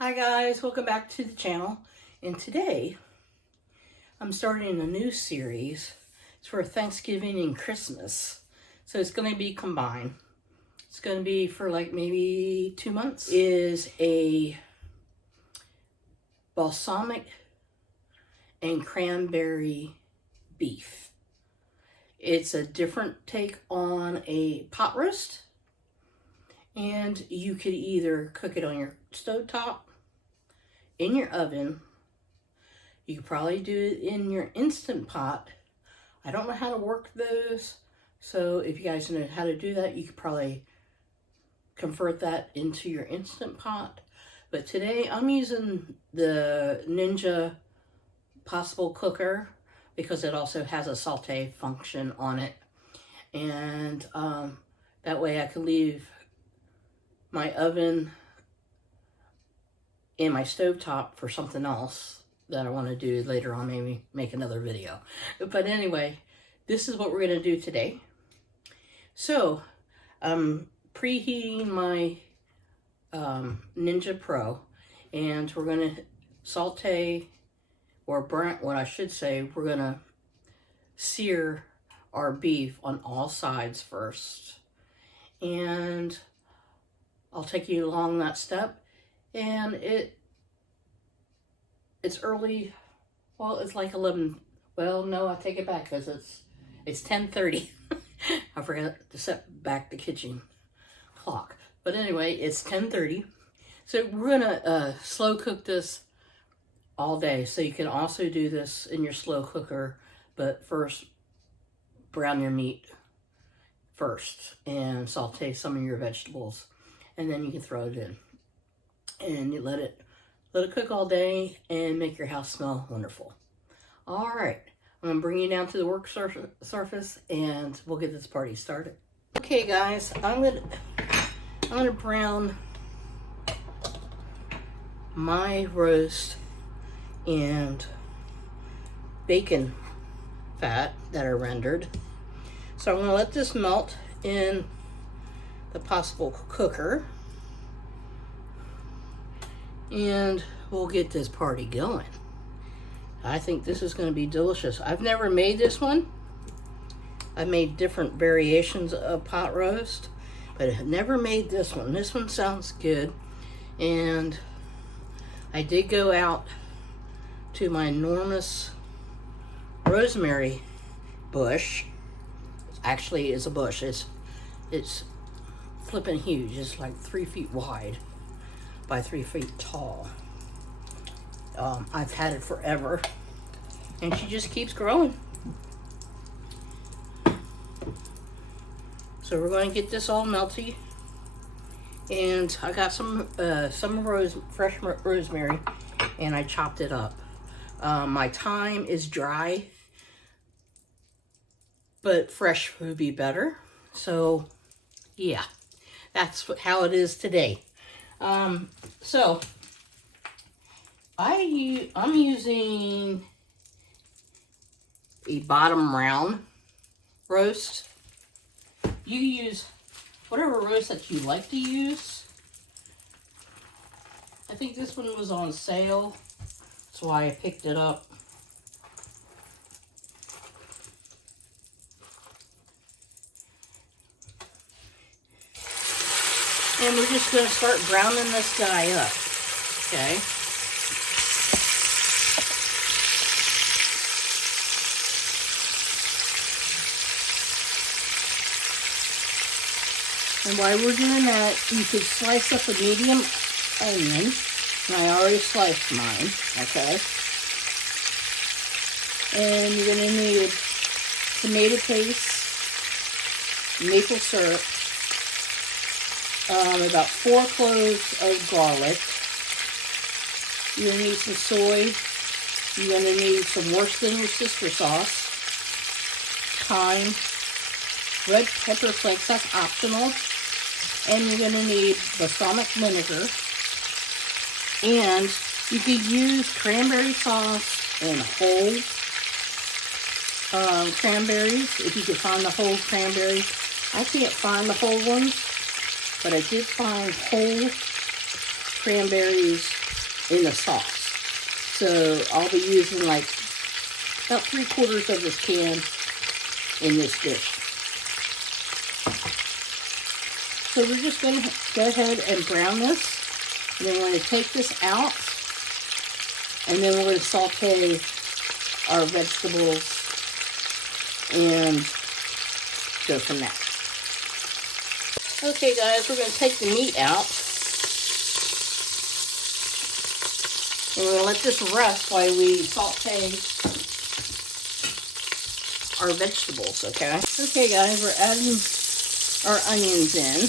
Hi guys, welcome back to the channel. And today I'm starting a new series. It's for Thanksgiving and Christmas. So it's going to be combined. It's going to be for like maybe 2 months. Is a balsamic and cranberry beef. It's a different take on a pot roast. And you could either cook it on your stovetop, in your oven. You could probably do it in your Instant Pot. I don't know how to work those, so if you guys know how to do that, you could probably convert that into your Instant Pot. But today I'm using the Ninja Possible Cooker because it also has a saute function on it. And that way I can leave my oven and my stovetop for something else that I want to do later on, maybe make another video. But anyway, this is what we're going to do today. So I'm preheating my Ninja Pro, and we're going to saute, or burn, what I should say, we're going to sear our beef on all sides first. And I'll take you along that step. And it's early. Well, it's like 11. Well, no, I take it back because it's 10:30. I forgot to set back the kitchen clock. But anyway, it's 10:30. So we're gonna slow cook this all day. So you can also do this in your slow cooker, but first brown your meat first and saute some of your vegetables, and then you can throw it in. And you let it cook all day and make your house smell wonderful. All right, I'm gonna bring you down to the work surface and we'll get this party started. Okay guys, I'm gonna brown my roast and bacon fat that are rendered. So I'm gonna let this melt in the Possible Cooker. And we'll get this party going. I think this is going to be delicious. I've never made this one. I've made different variations of pot roast, but I've never made this one. This one sounds good. And I did go out to my enormous rosemary bush. Actually, it's a bush. It's flipping huge. It's like 3 feet wide by 3 feet tall. I've had it forever, and she just keeps growing. So we're going to get this all melty, and I got some fresh rosemary, and I chopped it up. My thyme is dry, but fresh would be better. So yeah, that's how it is today. So I'm using a bottom round roast. You use whatever roast that you like to use. I think this one was on sale, that's why I picked it up. And we're just going to start browning this guy up, okay? And while we're doing that, you could slice up a medium onion. And I already sliced mine, okay? And you're going to need tomato paste, maple syrup, about 4 cloves of garlic. You're going to need some soy. You're going to need some Worcestershire sauce, thyme, red pepper flakes, that's optional. And you're going to need balsamic vinegar. And you could use cranberry sauce and whole cranberries, if you could find the whole cranberries. I can't find the whole ones, but I did find whole cranberries in the sauce. So I'll be using like about 3/4 of this can in this dish. So we're just going to go ahead and brown this. And then we're going to take this out. And then we're going to saute our vegetables and go from there. Okay guys, we're going to take the meat out. And we're going to let this rest while we saute our vegetables, okay? Okay guys, we're adding our onions in.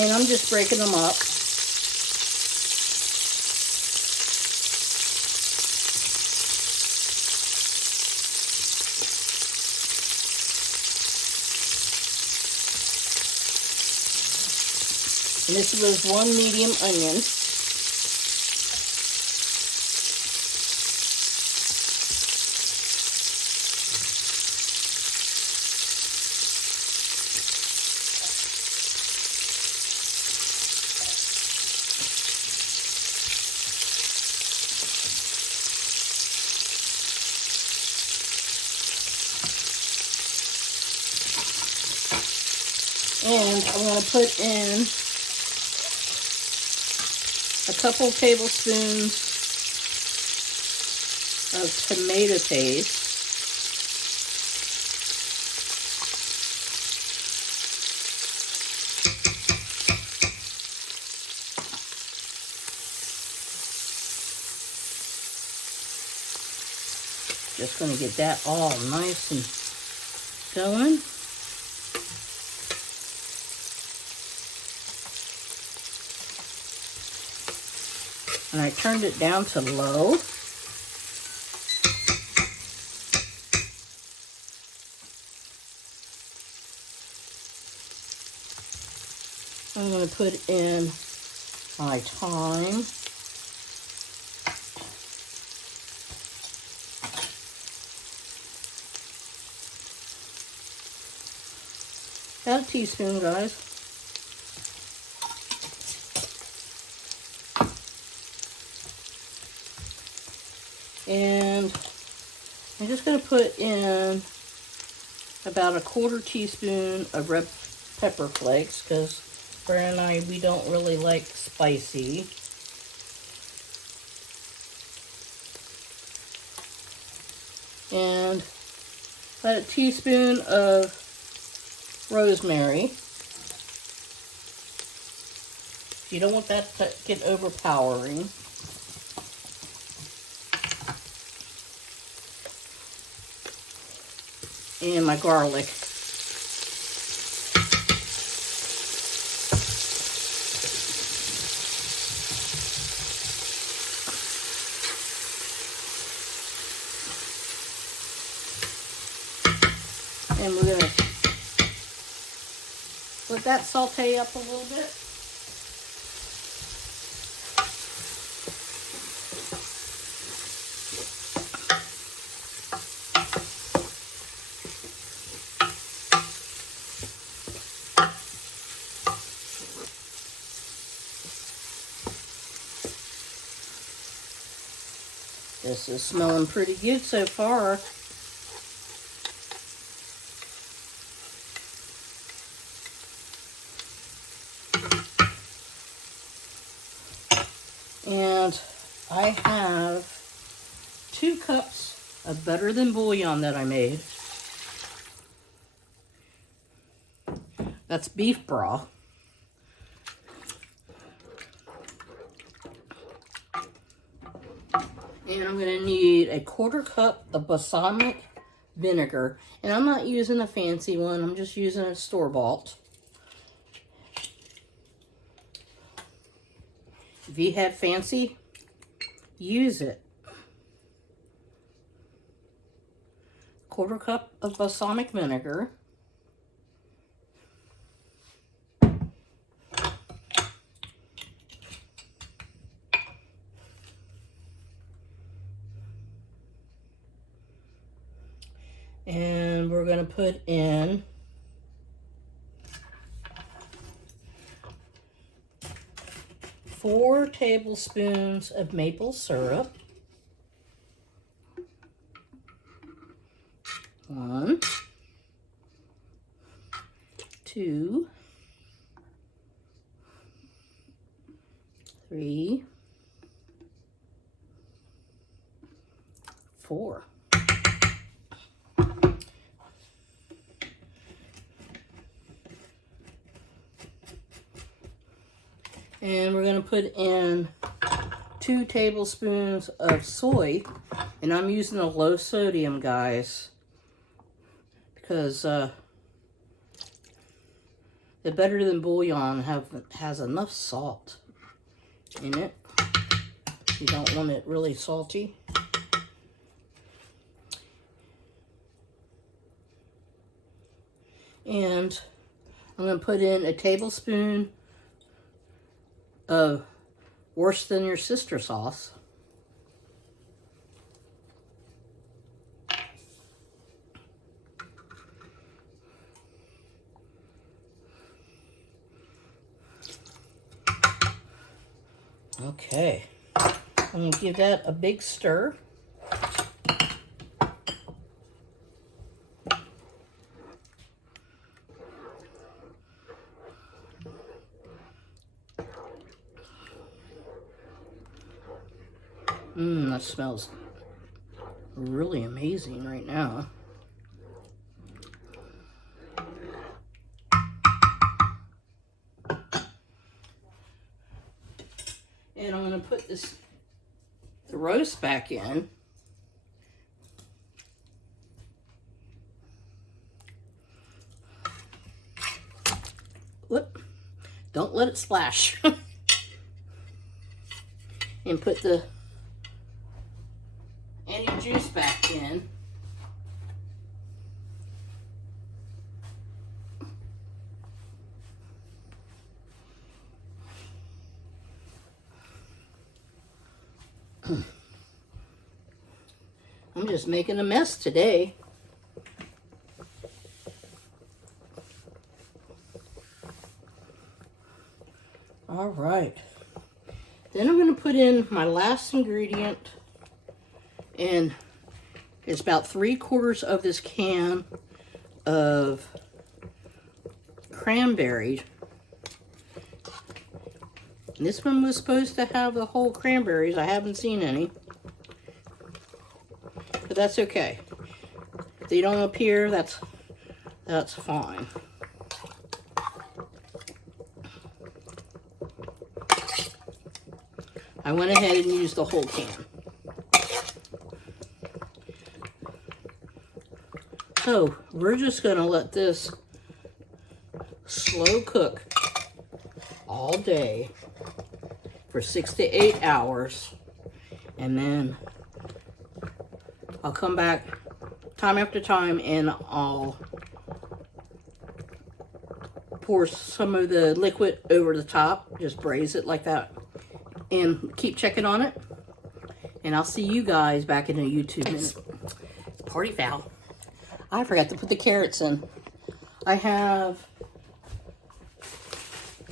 And I'm just breaking them up. And this was one medium onion. And I'm going to put in a couple tablespoons of tomato paste. Just going to get that all nice and going. And I turned it down to low. I'm going to put in my thyme. About a teaspoon, guys. And I'm just going to put in about a 1/4 teaspoon of red pepper flakes, because Brian and I, we don't really like spicy. And about a teaspoon of rosemary. You don't want that to get overpowering. And my garlic. And we're going to let that saute up a little bit. This is smelling pretty good so far. And I have 2 cups of better than bouillon that I made. That's beef broth. And I'm going to need a 1/4 cup of balsamic vinegar. And I'm not using a fancy one. I'm just using a store-bought. If you have fancy, use it. 1/4 cup of balsamic vinegar. And we're going to put in 4 tablespoons of maple syrup. 1, 2, 3, 4. And we're going to put in 2 tablespoons of soy. And I'm using a low sodium, guys, because the Better Than bouillon has enough salt in it. You don't want it really salty. And I'm going to put in a tablespoon of Worse Than Your Sister sauce. Okay, I'm going to give that a big stir. That smells really amazing right now. And I'm going to put the roast back in. Whoop. Don't let it splash. And put any juice back in. I'm just making a mess today. All right. Then I'm going to put in my last ingredient, and it's about 3/4 of this can of cranberry. And this one was supposed to have the whole cranberries. I haven't seen any. But that's okay. If they don't appear, that's fine. I went ahead and used the whole can. So we're just going to let this slow cook all day for 6 to 8 hours, and then I'll come back time after time and I'll pour some of the liquid over the top, just braise it like that, and keep checking on it. And I'll see you guys back in a YouTube minute. It's party foul. I forgot to put the carrots in. I have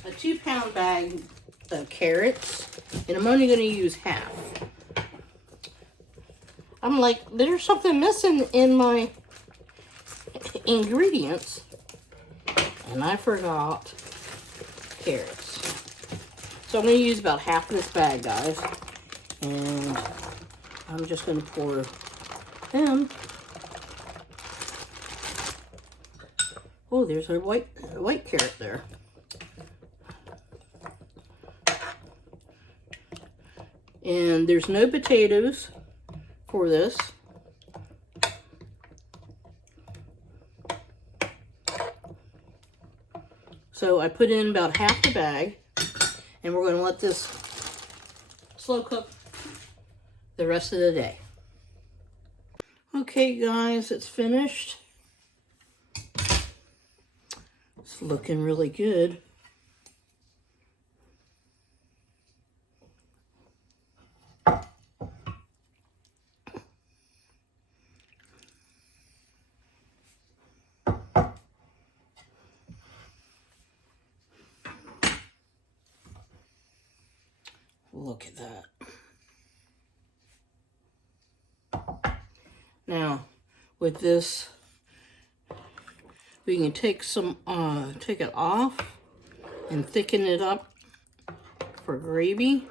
a 2-pound bag of carrots, and I'm only going to use half. I'm like, there's something missing in my ingredients, and I forgot carrots. So I'm going to use about half of this bag, guys, and I'm just going to pour them. Oh, there's a white carrot there. And there's no potatoes for this. So I put in about half the bag, and we're going to let this slow cook the rest of the day. Okay, guys, it's finished. It's looking really good. Look at that. Now, with this, we can take it off and thicken it up for gravy.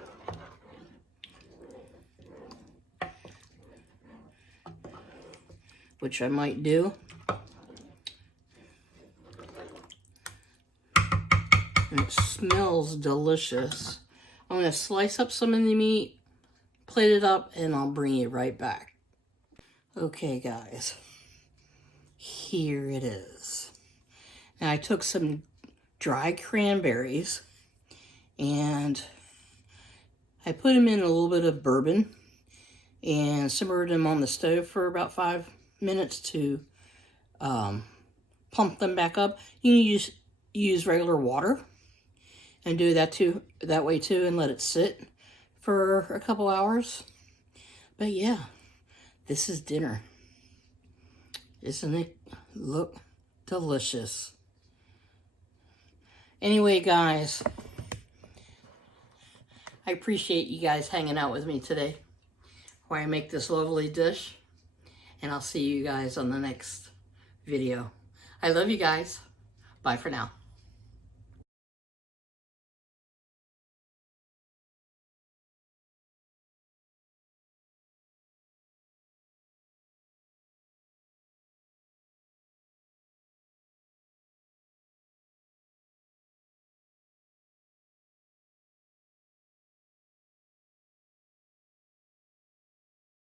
Which I might do. And it smells delicious. I'm going to slice up some of the meat, plate it up, and I'll bring you right back. Okay, guys. Here it is. Now, I took some dry cranberries, and I put them in a little bit of bourbon, and simmered them on the stove for about 5 minutes to pump them back up. You can use regular water and do that way too, and let it sit for a couple hours. But yeah, this is dinner. Isn't it look delicious? Anyway, guys, I appreciate you guys hanging out with me today while I make this lovely dish. And I'll see you guys on the next video. I love you guys. Bye for now.